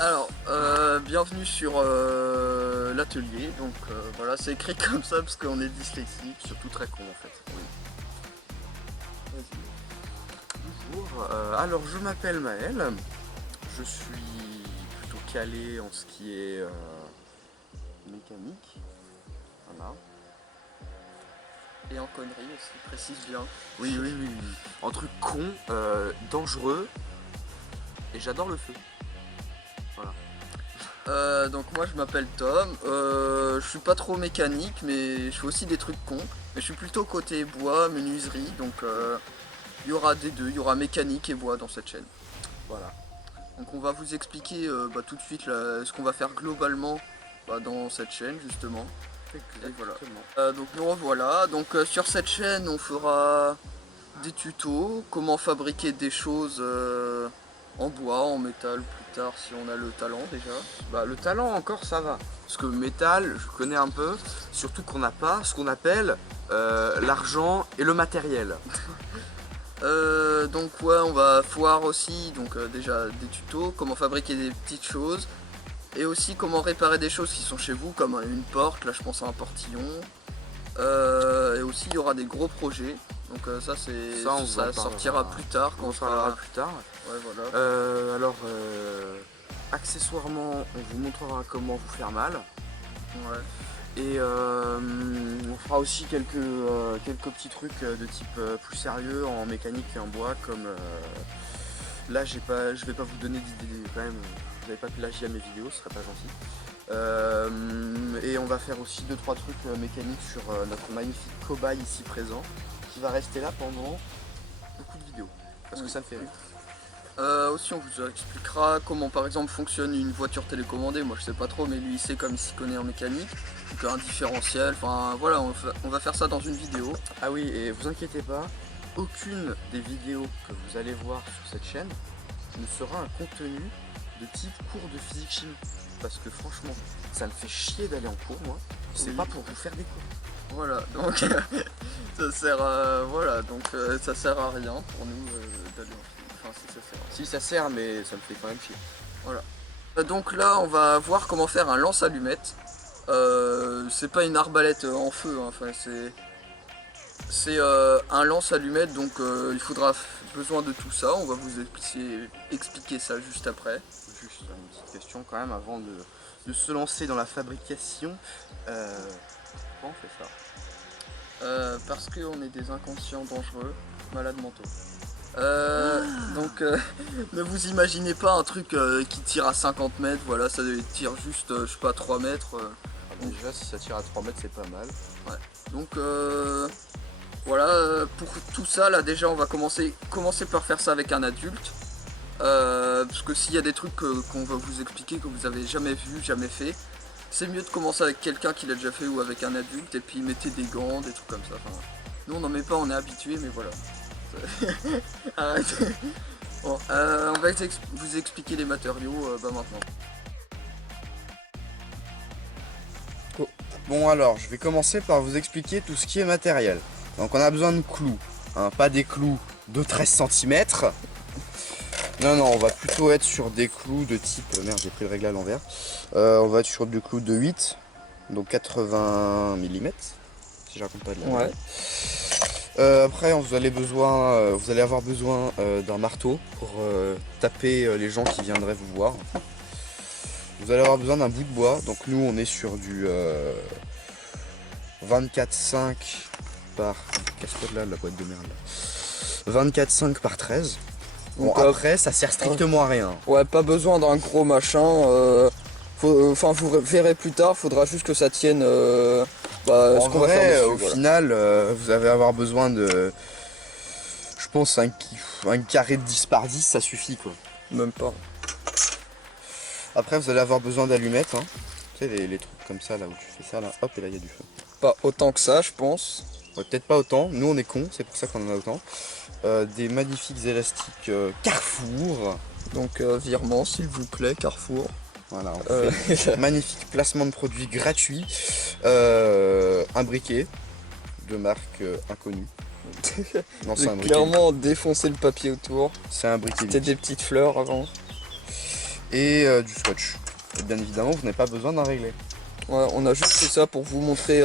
Alors, bienvenue sur l'atelier. Donc voilà, c'est écrit comme ça parce qu'on est dyslexique, surtout très con en fait. Oui. Vas-y. Bonjour. Alors, je m'appelle Maël. Je suis plutôt calé en ce qui est mécanique. Voilà. Et en conneries aussi, précise bien. Oui, oui, oui, oui. En truc con, dangereux. Et j'adore le feu. Voilà. Donc moi je m'appelle Tom, je suis pas trop mécanique mais je fais aussi des trucs cons, mais je suis plutôt côté bois, menuiserie, donc il y aura des deux, il y aura mécanique et bois dans cette chaîne. Voilà. Donc on va vous expliquer tout de suite ce qu'on va faire globalement dans cette chaîne justement. Et voilà. Donc nous revoilà, donc sur cette chaîne on fera des tutos, comment fabriquer des choses en bois, en métal plus tard si on a le talent déjà. Bah, le talent encore ça va, parce que le métal je connais un peu, surtout qu'on n'a pas ce qu'on appelle l'argent et le matériel. Donc ouais, on va voir aussi donc déjà des tutos, comment fabriquer des petites choses et aussi comment réparer des choses qui sont chez vous comme une porte, là je pense à un portillon. Et aussi il y aura des gros projets, donc ça sortira plus tard quand on parlera plus tard. Ouais, voilà. Alors accessoirement on vous montrera comment vous faire mal. Ouais. Et on fera aussi quelques petits trucs de type plus sérieux en mécanique et en bois, comme là je vais pas vous donner d'idées quand même, vous n'avez pas plagié à mes vidéos, ce serait pas gentil. Et on va faire aussi 2-3 trucs mécaniques sur notre magnifique cobaye ici présent, qui va rester là pendant beaucoup de vidéos, parce que ça me fait rire. Aussi on vous expliquera comment par exemple fonctionne une voiture télécommandée, moi je sais pas trop mais lui il sait comme il s'y connaît en mécanique, donc un différentiel, enfin voilà on va faire ça dans une vidéo. Ah oui, et vous inquiétez pas, aucune des vidéos que vous allez voir sur cette chaîne ne sera un contenu de type cours de physique-chimie, parce que franchement ça me fait chier d'aller en cours moi, c'est pas pour vous faire des cours. Voilà, donc ça sert ça sert à rien pour nous d'aller en film. Enfin si ça sert. Si ça sert mais ça me fait quand même chier. Voilà. Donc là on va voir comment faire un lance-allumette. C'est pas une arbalète en feu, hein. Enfin, c'est un lance-allumette, donc il faudra besoin de tout ça. On va vous expliquer ça juste après. Juste une petite question quand même avant de se lancer dans la fabrication. Pourquoi on fait ça? Parce qu'on est des inconscients dangereux, malades mentaux. Donc ne vous imaginez pas un truc qui tire à 50 mètres, voilà, ça tire juste, je sais pas, 3 mètres. Déjà si ça tire à 3 mètres c'est pas mal. Ouais. Donc voilà, pour tout ça là déjà on va commencer par faire ça avec un adulte. Parce que s'il y a des trucs qu'on va vous expliquer que vous avez jamais vu, jamais fait, c'est mieux de commencer avec quelqu'un qui l'a déjà fait ou avec un adulte et puis mettez des gants, des trucs comme ça. Enfin, nous on n'en met pas, on est habitué mais voilà. Arrêtez. Bon, on va vous expliquer les matériaux maintenant. Bon alors, je vais commencer par vous expliquer tout ce qui est matériel. Donc on a besoin de clous, hein, pas des clous de 13 cm. Non, on va plutôt être sur des clous de type... Merde, j'ai pris le réglage à l'envers. On va être sur des clous de 8, donc 80 mm, si je raconte pas de la merde. Ouais. Après, vous allez avoir besoin d'un marteau pour taper les gens qui viendraient vous voir. Vous allez avoir besoin d'un bout de bois, donc nous on est sur du 24,5 par... Casse-toi de là, la boîte de merde là. 24,5 par 13. Bon, après ça sert strictement à rien. Ouais, pas besoin d'un gros machin. Enfin, vous verrez plus tard, faudra juste que ça tienne ce qu'on va faire dessus, au final, vous allez avoir besoin de... Je pense un carré de 10 par 10, ça suffit quoi. Même pas. Après vous allez avoir besoin d'allumettes, hein. Tu sais les trucs comme ça là où tu fais ça là, hop et là il y a du feu. Pas autant que ça je pense. Ouais, peut-être pas autant, nous on est cons, c'est pour ça qu'on en a autant. Des magnifiques élastiques Carrefour. Donc virement s'il vous plaît, Carrefour. Voilà, on fait magnifique placement de produits gratuit. Un briquet de marque inconnue. Non, c'est un briquet. Clairement défoncer le papier autour. C'est un briquet. C'était des petites fleurs avant. et du scotch. Et bien évidemment, vous n'avez pas besoin d'en régler. Ouais, on a juste fait ça pour vous montrer,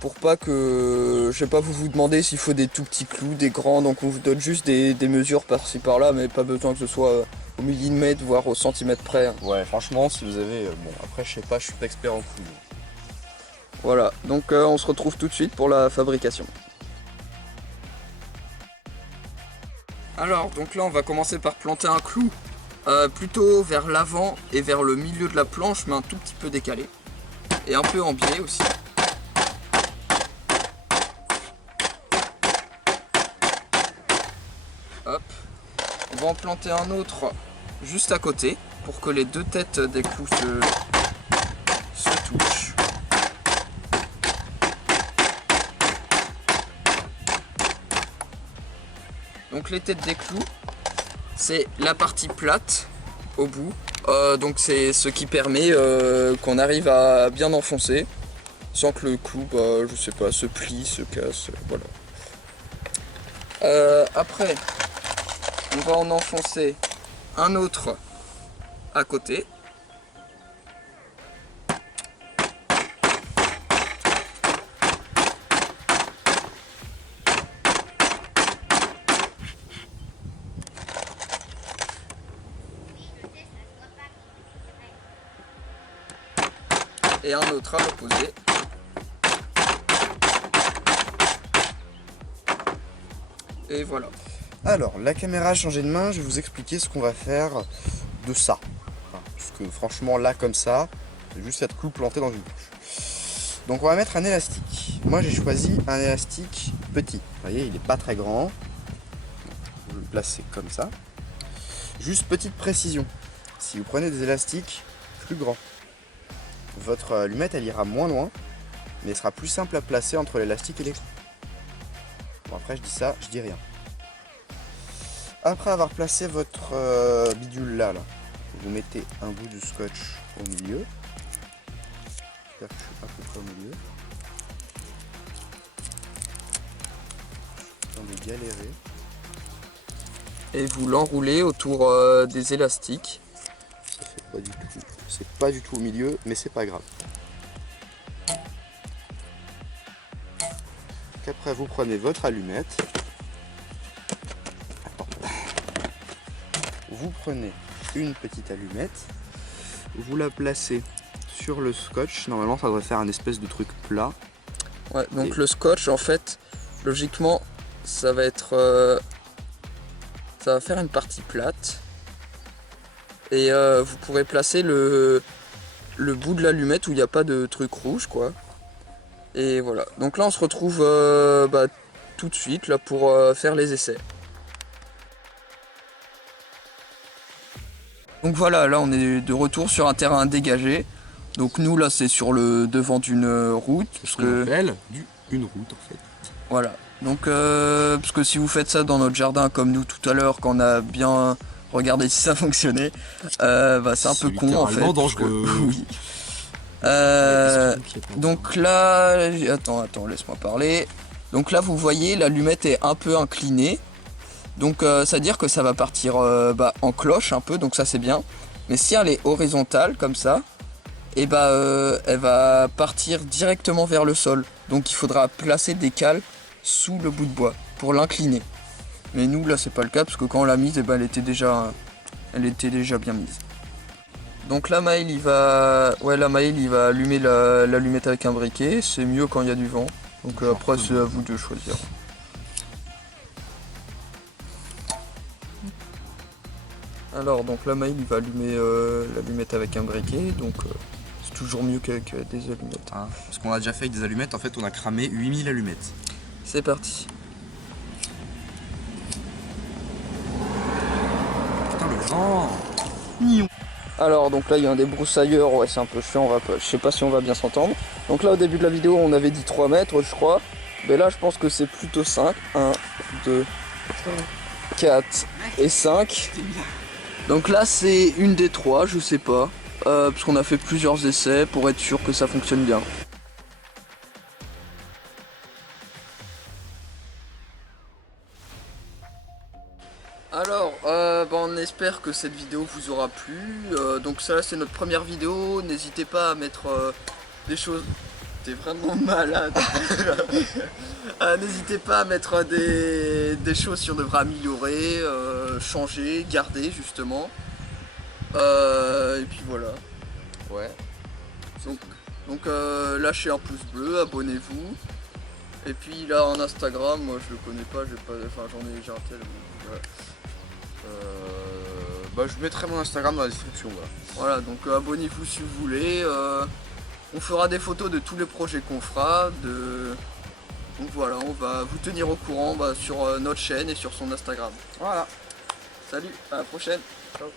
pour pas que, je sais pas, vous vous demandez s'il faut des tout petits clous, des grands, donc on vous donne juste des mesures par-ci par-là, mais pas besoin que ce soit au millimètre, voire au centimètre près. Hein. Ouais, franchement, si vous avez... bon, après, je sais pas, je suis pas expert en clous. Voilà, donc on se retrouve tout de suite pour la fabrication. Alors, donc là, on va commencer par planter un clou, plutôt vers l'avant et vers le milieu de la planche, mais un tout petit peu décalé, et un peu en biais aussi. Hop. On va en planter un autre juste à côté pour que les deux têtes des clous se touchent. Donc les têtes des clous, c'est la partie plate au bout. Donc c'est ce qui permet qu'on arrive à bien enfoncer sans que le clou, je sais pas, se plie, se casse, voilà. Après, on va en enfoncer un autre à côté. Et un autre à l'opposé. Et voilà. Alors, la caméra a changé de main, je vais vous expliquer ce qu'on va faire de ça. Enfin, parce que franchement, là, comme ça, c'est juste cette clou plantée dans une bouche. Donc on va mettre un élastique. Moi, j'ai choisi un élastique petit. Vous voyez, il n'est pas très grand. Vous le placez comme ça. Juste petite précision. Si vous prenez des élastiques plus grands, votre allumette, elle ira moins loin, mais elle sera plus simple à placer entre l'élastique et les clous. Bon, après, je dis ça, je dis rien. Après avoir placé votre bidule là, vous mettez un bout de scotch au milieu. J'espère que je suis à peu près au milieu. On va galérer. Et vous l'enroulez autour des élastiques. Ça fait pas du tout. C'est pas du tout au milieu, mais c'est pas grave. Après vous prenez votre allumette. Vous prenez une petite allumette, vous la placez sur le scotch. Normalement, ça devrait faire un espèce de truc plat. Ouais, donc le scotch, en fait, logiquement, ça va être, ça va faire une partie plate. Et vous pourrez placer le bout de l'allumette où il n'y a pas de truc rouge, quoi. Et voilà. Donc là, on se retrouve tout de suite là pour faire les essais. Donc voilà, là on est de retour sur un terrain dégagé. Donc nous là c'est sur le devant d'une route. Ce qu'on appelle une route en fait. Voilà. Donc parce que si vous faites ça dans notre jardin comme nous tout à l'heure quand on a bien regardé si ça fonctionnait, c'est un peu con en fait. Dangereux. Oui. Donc là, attends, laisse-moi parler. Donc là vous voyez l'allumette est un peu inclinée. Donc ça veut dire que ça va partir en cloche un peu, donc ça c'est bien. Mais si elle est horizontale comme ça, et elle va partir directement vers le sol. Donc il faudra placer des cales sous le bout de bois pour l'incliner. Mais nous là c'est pas le cas parce que quand on l'a mise, elle était déjà bien mise. Donc là Maël il va allumer l'allumette avec un briquet. C'est mieux quand il y a du vent. Donc après c'est à vous de choisir. Alors donc là Maël il va allumer l'allumette avec un briquet, donc c'est toujours mieux qu'avec des allumettes. Ah, parce qu'on a déjà fait avec des allumettes, en fait on a cramé 8000 allumettes. C'est parti. Putain le vent. Alors donc là il y a un débroussailleur, ouais c'est un peu chiant, je sais pas si on va bien s'entendre. Donc là au début de la vidéo on avait dit 3 mètres je crois, mais là je pense que c'est plutôt 5. 1, 2, 4 et 5. Donc là c'est une des 3, je sais pas, parce qu'on a fait plusieurs essais pour être sûr que ça fonctionne bien. Alors, on on espère que cette vidéo vous aura plu. Donc ça c'est notre première vidéo. N'hésitez pas à mettre des choses... T'es vraiment malade. N'hésitez pas à mettre des choses si on devrait améliorer, changer, garder justement. Et puis voilà. Ouais. Donc lâchez un pouce bleu, abonnez-vous. Et puis là en Instagram, moi je le connais pas, j'ai un tel. Voilà. Bah, je mettrai mon Instagram dans la description. Voilà. Voilà, donc abonnez-vous si vous voulez. On fera des photos de tous les projets qu'on fera. Donc voilà, on va vous tenir au courant sur notre chaîne et sur son Instagram. Voilà. Salut, à la prochaine. Ciao.